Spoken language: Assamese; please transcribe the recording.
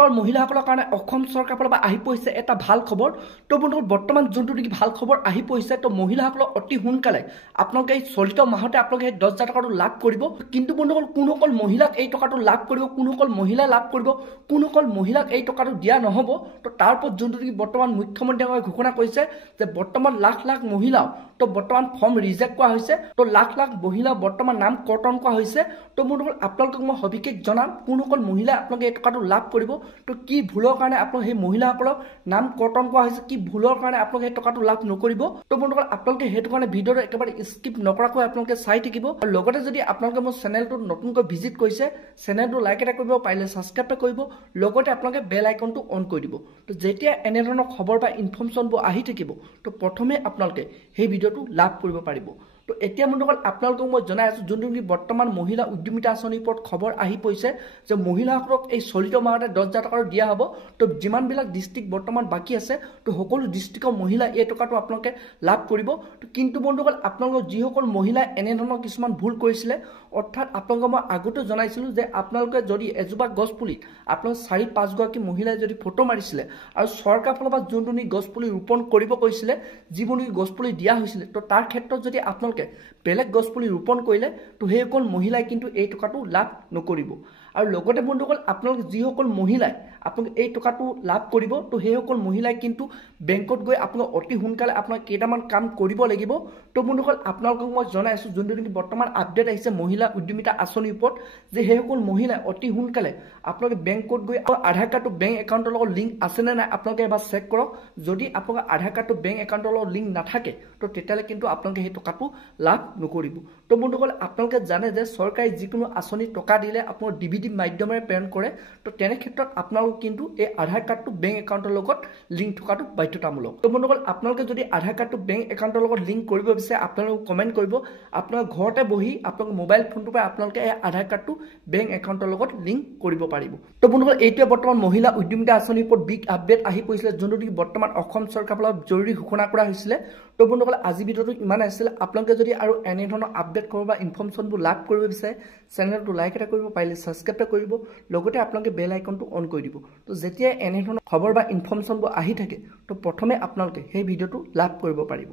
গোটৰ মহিলাসকলৰ কাৰণে অসম চৰকাৰৰ ফালৰ পৰা আহি পৰিছে এটা ভাল খবৰ। তো বন্ধুসকল বৰ্তমান যোনটো নেকি ভাল খবৰ আহি পৰিছে, তো মহিলাসকলক অতি সোনকালে আপোনালোকে এই চলিত মাহতে আপোনালোকে এই 10,000 টকাটো লাভ কৰিব। কিন্তু বন্ধুসকল কোনসকল মহিলাক এই টকাটো লাভ কৰিব, কোনসকল মহিলা লাভ কৰিব, কোনসকল মহিলাক এই টকাটো দিয়া নহ'ব, তো তাৰ ওপৰত যোনটো নেকি বৰ্তমান মুখ্যমন্ত্ৰীয়ে ঘোষণা কৰিছে যে বৰ্তমান লাখ লাখ মহিলাও তো বৰ্তমান ফৰ্ম ৰিজেক্ট কৰা হৈছে, তো লাখ লাখ মহিলা বৰ্তমান নাম কৰ্তন কৰা হৈছে। তো বন্ধুসকল আপোনালোকক মই সবিশেষ জনাম কোনসকল মহিলা আপোনালোকে এই টকাটো লাভ কৰিব, তো কি ভুলৰ কাৰণে আপোনালোক সেই মহিলাসকলক নাম কৰ্তন কৰা হৈছে, কি ভুলৰ কাৰণে আপোনালোকে সেই টকাটো লাভ নকৰিব। তো বন্ধুসকল আপোনালোকে সেইটো কাৰণে ভিডিঅ'টো একেবাৰে স্কিপ নকৰাকৈ আপোনালোকে চাই থাকিব। আৰু লগতে যদি আপোনালোকে মোৰ চেনেলটো নতুনকৈ ভিজিট কৰিছে, চেনেলটো লাইক এটা কৰিব, পাৰিলে ছাবস্ক্ৰাইব কৰিব, লগতে আপোনালোকে বেল আইকনটো অন কৰি দিব। তো যেতিয়া এনেধৰণৰ খবৰ বা ইনফৰ্মেশ্যনবোৰ আহি থাকিব, তো প্ৰথমে আপোনালোকে সেই ভিডিঅ'টো লাভ কৰিব পাৰিব। তো এতিয়া বন্ধুসকল আপোনালোকক মই জনাই আছোঁ যোনটো নেকি বৰ্তমান মহিলা উদ্যমিতা আঁচনিৰ ওপৰত খবৰ আহি পৰিছে যে মহিলাসকলক এই চলিত মাহতে 10,000 টকা দিয়া হ'ব। তো যিমানবিলাক ডিষ্ট্ৰিক্ট বৰ্তমান বাকী আছে, তো সকলো ডিষ্ট্ৰিক্টৰ মহিলা এই টকাটো আপোনালোকে লাভ কৰিব। কিন্তু বন্ধুসকল আপোনালোকৰ যিসকল মহিলাই এনেধৰণৰ কিছুমান ভুল কৰিছিলে, অৰ্থাৎ আপোনালোকক মই আগতে জনাইছিলোঁ যে আপোনালোকে যদি এজোপা গছপুলিত আপোনালোক 4-5 গৰাকী মহিলাই যদি ফটো মাৰিছিলে আৰু চৰকাৰৰ ফালৰ পৰা যোনটো নেকি গছপুলি ৰোপণ কৰিব কৈছিলে, যিবোৰ নেকি গছপুলি দিয়া হৈছিলে, তো তাৰ ক্ষেত্ৰত যদি আপোনালোকে বেলেগ গছপুলি ৰোপণ কৰিলে, তো সেইসকল মহিলাই কিন্তু এই টকাটো লাভ নকৰিব। আৰু লগতে বন্ধুসকল আপোনালোকে যিসকল মহিলাই আপোনালোকে এই টকাটো লাভ কৰিব, তো সেইসকল মহিলাই কিন্তু বেংকত গৈ আপোনালোক অতি সোনকালে আপোনাক কেইটামান কাম কৰিব লাগিব। তো বন্ধুসকল আপোনালোকক মই জনাই আছোঁ যোনটো নেকি বৰ্তমান আপডেট আহিছে মহিলা উদ্যমিতা আঁচনিৰ ওপৰত, যে সেইসকল মহিলাই অতি সোনকালে আপোনালোকে বেংকত গৈ আধাৰ কাৰ্ডটো বেংক একাউণ্টৰ লগত লিংক আছেনে নাই আপোনালোকে এবাৰ চেক কৰক। যদি আপোনালোকৰ আধাৰ কাৰ্ডটো বেংক একাউণ্টৰ লগত লিংক নাথাকে, তো তেতিয়াহ'লে কিন্তু আপোনালোকে সেই টকাটো লাভ নকৰিব। তো বন্ধুসকল আপোনালোকে জানে যে চৰকাৰে যিকোনো আঁচনি টকা দিলে আপোনাৰ ডিবিটি মাধ্যমেৰে প্ৰেৰণ কৰে, তো তেনে ক্ষেত্ৰত আপোনালোক কিন্তু এই আধাৰ কাৰ্ডটো বেংক একাউণ্টৰ লগত লিংক থকাটো বাধ্যতামূলক। তো বন্ধুসকল আপোনালোকে যদি আধাৰ কাৰ্ডটো বেংক একাউণ্টৰ লগত লিংক কৰিব বিচাৰে, আপোনালোকে কমেণ্ট কৰিব। আপোনালোক ঘৰতে বহি আপোনালোকৰ মোবাইল ফোনটোৰ পৰা আপোনালোকে এই আধাৰ কাৰ্ডটো বেংক একাউণ্টৰ লগত লিংক কৰিব পাৰিব। তো বন্ধুসকল এইটোৱে বৰ্তমান মহিলা উদ্যমিতা আঁচনিৰ ওপৰত বিগ আপডেট আহি পৰিছিলে, যোনটো নেকি বৰ্তমান অসম চৰকাৰৰ ফালৰ পৰা জৰুৰী ঘোষণা কৰা হৈছিলে। তো বন্ধুসকল আজি ভিডিঅ'টো ইমান আছিলে। আপোনালোকে যদি আৰু এনেধৰণৰ আপডেট কৰিব বা ইনফৰ্মেশ্যনবোৰ লাভ কৰিব বিচাৰে, চেনেলটো লাইক এটা কৰিব, পাৰিলে ছাবস্ক্ৰাইব এটা কৰিব, লগতে আপোনালোকে বেল আইকনটো অন কৰি দিব। তো যেতিয়া এনেধৰণৰ খবৰ বা ইনফৰ্মেশ্যনবোৰ আহি থাকে, তো প্ৰথমে আপোনালোকে সেই ভিডিঅ'টো লাভ কৰিব পাৰিব।